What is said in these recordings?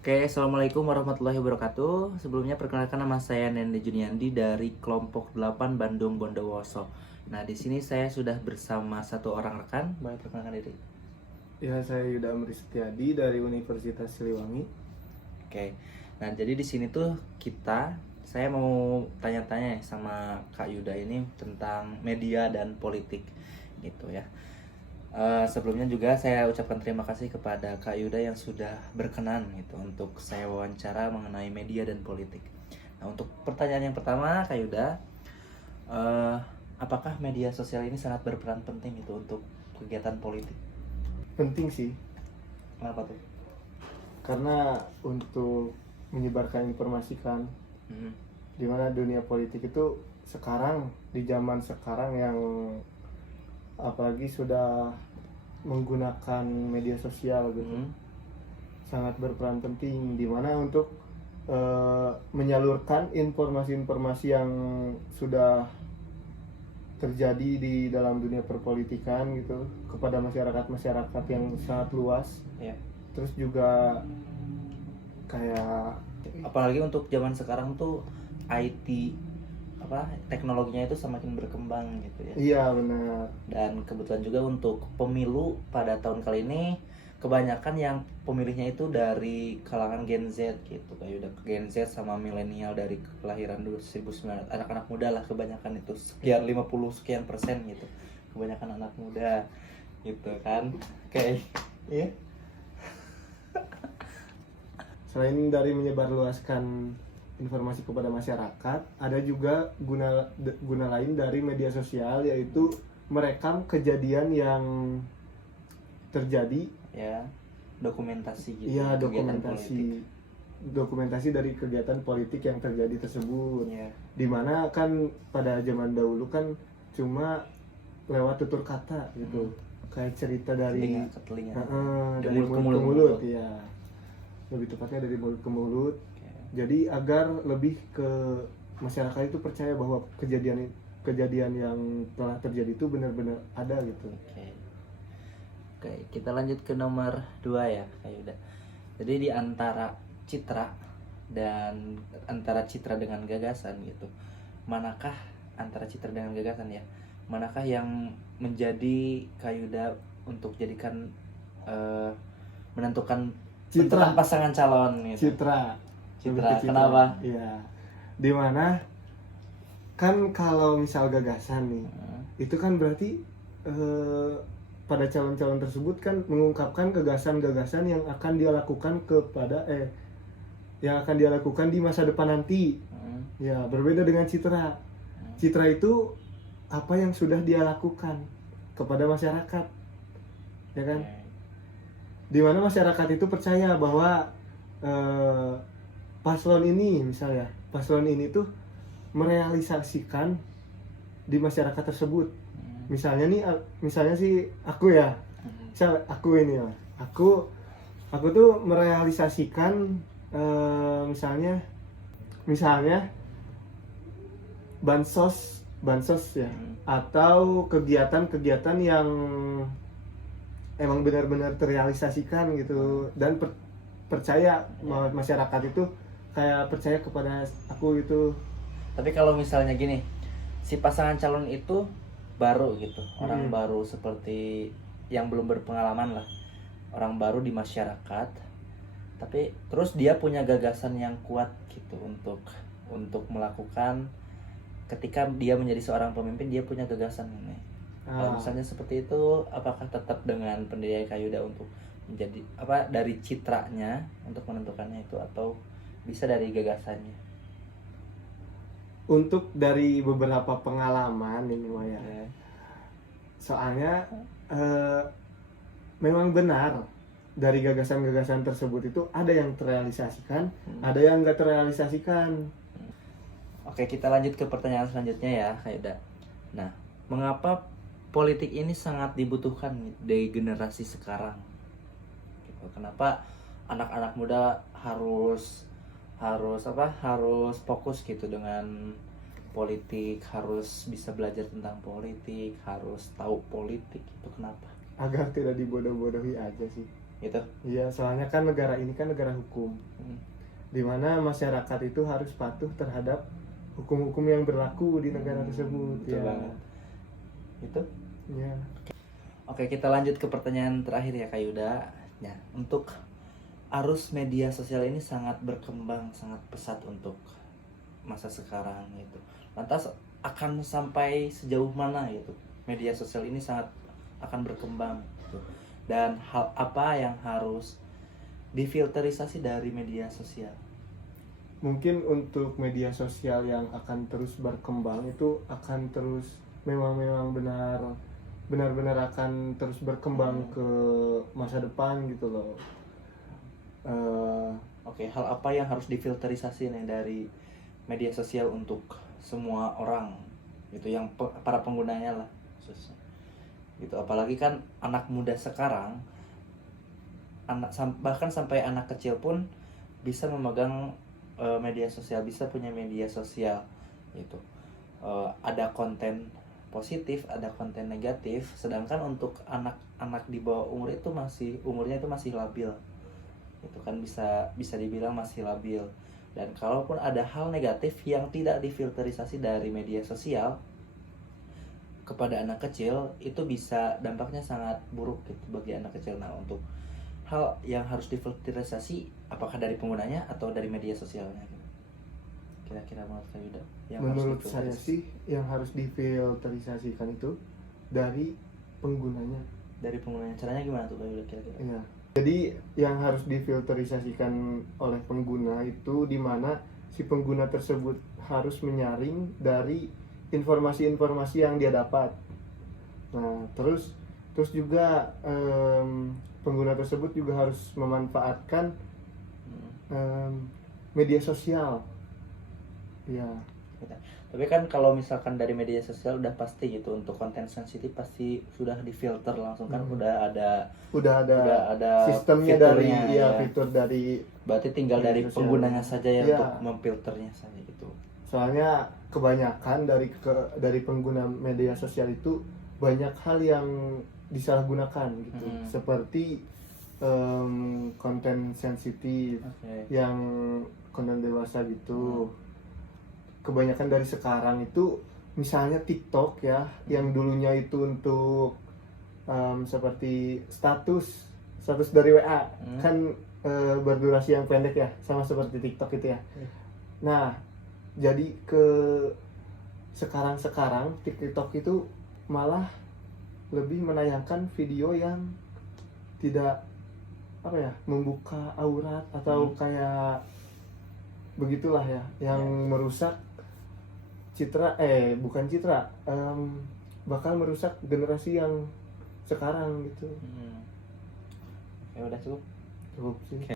Oke, Assalamualaikum warahmatullahi wabarakatuh. Sebelumnya perkenalkan nama saya Nende Juniandi dari kelompok 8 Bandung Bondowoso. Nah, di sini saya sudah bersama satu orang rekan. Boleh perkenalkan diri? Ya, saya Yuda Amri Setiadi dari Universitas Siliwangi. Oke. Nah, jadi di sini tuh saya mau tanya-tanya ya sama Kak Yuda ini tentang media dan politik gitu ya. Sebelumnya juga saya ucapkan terima kasih kepada Kak Yuda yang sudah berkenan gitu untuk saya wawancara mengenai media dan politik. Nah, untuk pertanyaan yang pertama, Kak Yuda, eh, apakah media sosial ini sangat berperan penting itu untuk kegiatan politik? Penting sih, Kenapa tuh? karena untuk menyebarkan informasi kan, Hmm. di mana dunia politik itu sekarang, di zaman sekarang yang apalagi sudah menggunakan media sosial gitu, Hmm. sangat berperan penting, di mana untuk menyalurkan informasi-informasi yang sudah terjadi di dalam dunia perpolitikan gitu kepada masyarakat yang sangat luas. Ya. Terus juga kayak Apalagi untuk zaman sekarang tuh IT teknologinya itu semakin berkembang gitu ya. iya benar. Dan kebetulan juga untuk pemilu pada tahun kali ini kebanyakan yang pemilihnya itu dari kalangan Gen Z gitu, kayak udah Gen Z sama milenial dari kelahiran 2009, anak-anak muda lah kebanyakan itu sekian 50 sekian % gitu, kebanyakan anak muda gitu kan kayak Iya. Selain dari menyebarluaskan informasi kepada masyarakat, ada juga guna lain dari media sosial, yaitu merekam kejadian yang terjadi. ya, dokumentasi gitu, Iya, kegiatan politik. dokumentasi dari kegiatan politik yang terjadi tersebut. Ya. Dimana kan pada zaman dahulu kan cuma lewat tutur kata gitu, kayak cerita dari Telinga ke telinga. dari Mulut ke mulut ke mulut. mulut, ya lebih tepatnya dari mulut ke mulut. Oke. Jadi agar lebih ke masyarakat itu percaya bahwa kejadian yang telah terjadi itu benar-benar ada gitu. Oke. Oke, kita lanjut ke nomor 2 ya, kayak udah. Jadi di citra antara citra dengan gagasan gitu. Manakah antara citra dengan gagasan ya? Manakah yang menjadi Kayuda untuk jadikan menentukan Citra. pasangan calon gitu? Citra. Citra. Lebih ke Kenapa? Iya. Dimana kan kalau misal gagasan nih, itu kan berarti pada calon-calon tersebut kan mengungkapkan gagasan-gagasan yang akan dia lakukan yang akan dia lakukan di masa depan nanti. Ya, berbeda dengan citra. Citra itu apa yang sudah dia lakukan kepada masyarakat, ya kan? Dimana masyarakat itu percaya bahwa paslon ini tuh merealisasikan di masyarakat tersebut. Misalnya sih aku ya, aku ini lah, aku tuh merealisasikan misalnya bansos ya, atau kegiatan-kegiatan yang emang benar-benar terrealisasikan gitu, dan percaya masyarakat itu kayak percaya kepada aku gitu. Tapi kalau misalnya gini, si pasangan calon itu baru gitu, orang baru seperti yang belum berpengalaman lah, orang baru di masyarakat, tapi terus dia punya gagasan yang kuat gitu untuk melakukan, ketika dia menjadi seorang pemimpin dia punya gagasan ini. Kalau misalnya seperti itu, apakah tetap dengan pendirian Kayuda untuk menjadi dari citranya untuk menentukannya itu, atau bisa dari gagasannya? Untuk dari beberapa pengalaman ini Maya, soalnya memang benar dari gagasan-gagasan tersebut itu ada yang terrealisasikan, ada yang nggak terrealisasikan. Oke, kita lanjut ke pertanyaan selanjutnya ya, Kayuda. Nah, mengapa politik ini sangat dibutuhkan di generasi sekarang? Kenapa anak-anak muda harus fokus gitu dengan politik, harus bisa belajar tentang politik, harus tahu politik, itu kenapa? Agar tidak dibodoh-bodohi aja sih. gitu. Iya, soalnya kan negara ini kan negara hukum, di mana masyarakat itu harus patuh terhadap hukum-hukum yang berlaku di negara tersebut. Betul Ya, banget. Itu. ya. Oke, kita lanjut ke pertanyaan terakhir ya Kak Yuda. Ya, untuk arus media sosial ini sangat berkembang, sangat pesat untuk masa sekarang gitu. Lantas akan sampai sejauh mana gitu media sosial ini sangat akan berkembang gitu. Dan hal apa yang harus difilterisasi dari media sosial? Mungkin untuk media sosial yang akan terus berkembang itu akan terus memang benar-benar akan terus berkembang ke masa depan gitu loh. Oke, hal apa yang harus difilterisasi nih dari media sosial untuk semua orang gitu, yang para penggunanya lah khususnya gitu. Apalagi kan anak muda sekarang, bahkan sampai anak kecil pun bisa memegang media sosial, bisa punya media sosial gitu. Ada konten positif, ada konten negatif, sedangkan untuk anak-anak di bawah umur itu umurnya itu masih labil. Itu kan bisa dibilang masih labil. Dan kalaupun ada hal negatif yang tidak difilterisasi dari media sosial kepada anak kecil, itu bisa dampaknya sangat buruk gitu bagi anak kecil. Nah, untuk hal yang harus difilterisasi, apakah dari penggunanya atau dari media sosialnya? Kira-kira menurut Kak Yuda, Menurut saya sih yang harus difilterisasikan itu dari penggunanya. Dari penggunanya. Caranya gimana tuh Kak Yuda kira-kira? Iya. Jadi yang harus difilterisasikan oleh pengguna itu di mana si pengguna tersebut harus menyaring dari informasi-informasi yang dia dapat. Nah, terus juga pengguna tersebut juga harus memanfaatkan media sosial. Ya. Tapi kan kalau misalkan dari media sosial udah pasti gitu, untuk konten sensitif pasti sudah difilter langsung kan, udah ada sistemnya fiturnya, dari ya. fitur dari, berarti tinggal dari sosial. penggunanya saja ya, Ya. untuk memfilternya saja gitu. Soalnya kebanyakan dari pengguna media sosial itu banyak hal yang disalahgunakan gitu. Seperti konten sensitif, yang konten dewasa gitu. Kebanyakan dari sekarang itu misalnya TikTok ya, yang dulunya itu untuk seperti status dari WA kan berdurasi yang pendek ya, sama seperti TikTok itu ya. Nah, jadi ke sekarang TikTok itu malah lebih menayangkan video yang tidak membuka aurat atau kayak begitulah ya, yang merusak bakal merusak generasi yang sekarang gitu. Ya udah cukup sih.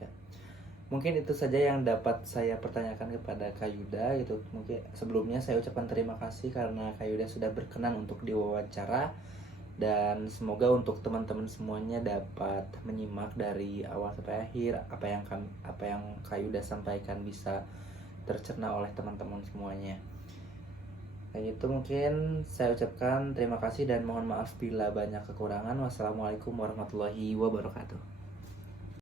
Ya. Mungkin itu saja yang dapat saya pertanyakan kepada Kak Yuda gitu. Mungkin sebelumnya saya ucapkan terima kasih karena Kak Yuda sudah berkenan untuk diwawancara, dan semoga untuk teman-teman semuanya dapat menyimak dari awal sampai akhir apa yang Kak Yuda sampaikan bisa tercerna oleh teman-teman semuanya. Kayak itu mungkin saya ucapkan terima kasih dan mohon maaf bila banyak kekurangan. Wassalamualaikum warahmatullahi wabarakatuh.